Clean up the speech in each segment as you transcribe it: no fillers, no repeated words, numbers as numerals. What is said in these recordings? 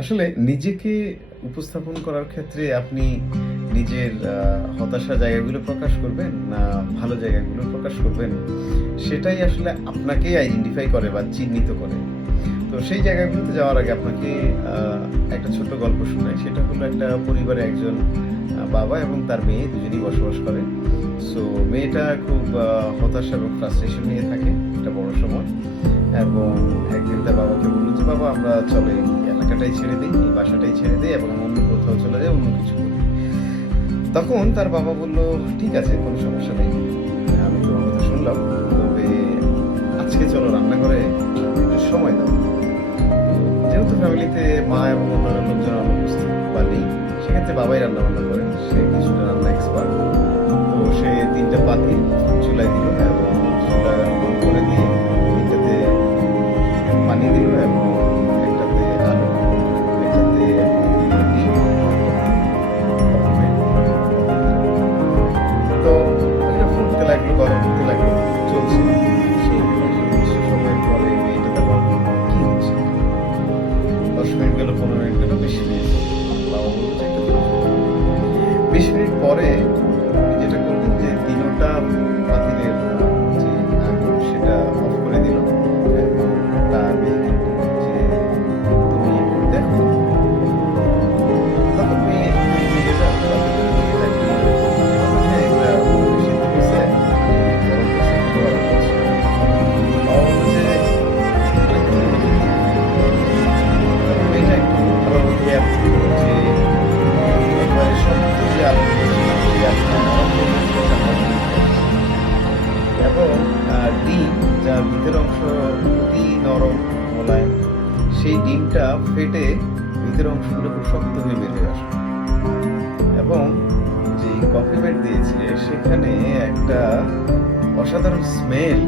আসলে নিজেকে উপস্থাপন করার ক্ষেত্রে আপনি নিজের হতাশার জায়গাগুলো প্রকাশ করবেন না ভালো জায়গাগুলো প্রকাশ করবেন, সেটাই আসলে আপনাকেই আইডেন্টিফাই করে বা চিহ্নিত করে। তো সেই জায়গাগুলোতে যাওয়ার আগে আপনাকে একটা ছোট্ট গল্প শোনাই। সেটা হলো একটা পরিবারে একজন বাবা এবং তার মেয়ে দুজনেই বসবাস করে। সো মেয়েটা খুব হতাশা এবং ফ্রাস্ট্রেশন নিয়ে থাকে একটা বড় সময়। এবং একদিন তার বাবাকে বলল যে, "বাবা আমরা চলো এই এলাকাটাই ছেড়ে দেই, এই বাসাটাই ছেড়ে দেই এবং অন্য কোথাও চলে যাই, অন্য কিছু করি।" তখন তার বাবা বলল, "ঠিক আছে, কোনো সমস্যা নেই। আমি তোমার কথা শুনলাম। তবে আজকে চলো রান্নাঘরে একটু সময় দাও।" যেহেতু ফ্যামিলিতে মা এবং অন্যান্য লোকজন অনুপস্থিত বা নেই, সেক্ষেত্রে বাবাই রান্নাবান্না করেন। সে কিছুটা রান্না এক্সপার্ট। তো সে ৩ টা পাতিল চুলায় দিল এবং চুলা অন করে দিয়ে ৩ টাতে পানি দিল এবং একটাতে আলু, একটাতে ডিম, তো এটা ফুটতে লাগলো, গরম হতে লাগলো, চলছে। সো কিছু সময় পরে মেয়েটা তার বাবাকে বলল, "কি হচ্ছে?" ১০ মিনিট গেল, ১৫ মিনিট গেল, ২০ মিনিট। বাবা বলল যে, "একটা ফুটছে।" ২০ মিনিট পরে উনি যেটা করলেন যে ৩ টা পাতিলের যে আগুন সেটা অফ করে দিল এবং তার মেয়েকে বলল যে, "তুমি একটু দেখো।" তখন মেয়ে নিজেটা পাতিলের দিকে তাকিয়ে বলল যে, "এটা সিদ্ধ হইছে, গরম করছে, গরম করছে।" বাবা বলল যে, "আরেকটু মনোযোগ দিই।" তখন মেয়েটা একটু ভালোভাবে খেয়াল করল যে একবারে শক্ত যে আলুগুলো ছিল সেই আলুটা নরম হয়ে গেছে, চামড়া ভেঙে গেছে। এবং ডিম যার ভিতরের অংশ অতি নরম, মোলায়েম, সেই ডিমটা ফেটে ভিতরের অংশগুলো খুব শক্ত হয়ে বের হয়ে আসলো। এবং যে কফি মেট দিয়েছে সেখানে একটা অসাধারণ স্মেল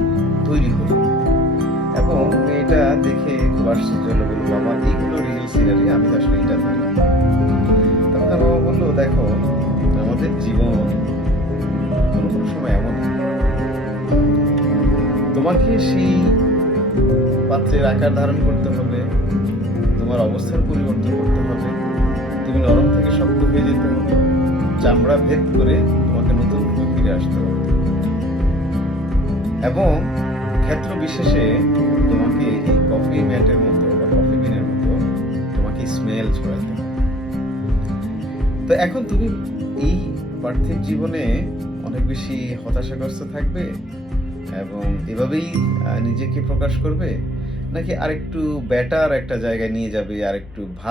তৈরি হলো। এবং মেয়েটা দেখে খুব আশ্চর্য হলো, বলল, "বাবা এইগুলো রিয়েল সিনারি, আমি তো আসলে এটা জানি না।" তখন তার বাবা বলল, "দেখো, আমাদের জীবন কোনো সময় এমন তোমাকে সেই পাত্রের আকার ধারণ করতে হবে, তোমার অবস্থার পরিবর্তন করতে হবে, তুমি নরম থেকে শক্ত হয়ে যেতে হবে, চামড়া ভেদ করে তোমাকে নতুন রূপে ফিরে আসতে হবে এবং ক্ষেত্র বিশেষে তোমাকে এই কফি ম্যাটের মতো বা কফি বিনের মতো তোমাকে স্মেল ছড়াতে হবে। তো এখন তুমি এই পার্থিব জীবনে অনেক বেশি হতাশাগ্রস্ত থাকবে এবং এভাবেই নিজেকে প্রকাশ করবে, নাকি আরেকটু বেটার একটা জায়গায় নিয়ে যাবে, আরেকটু ভালো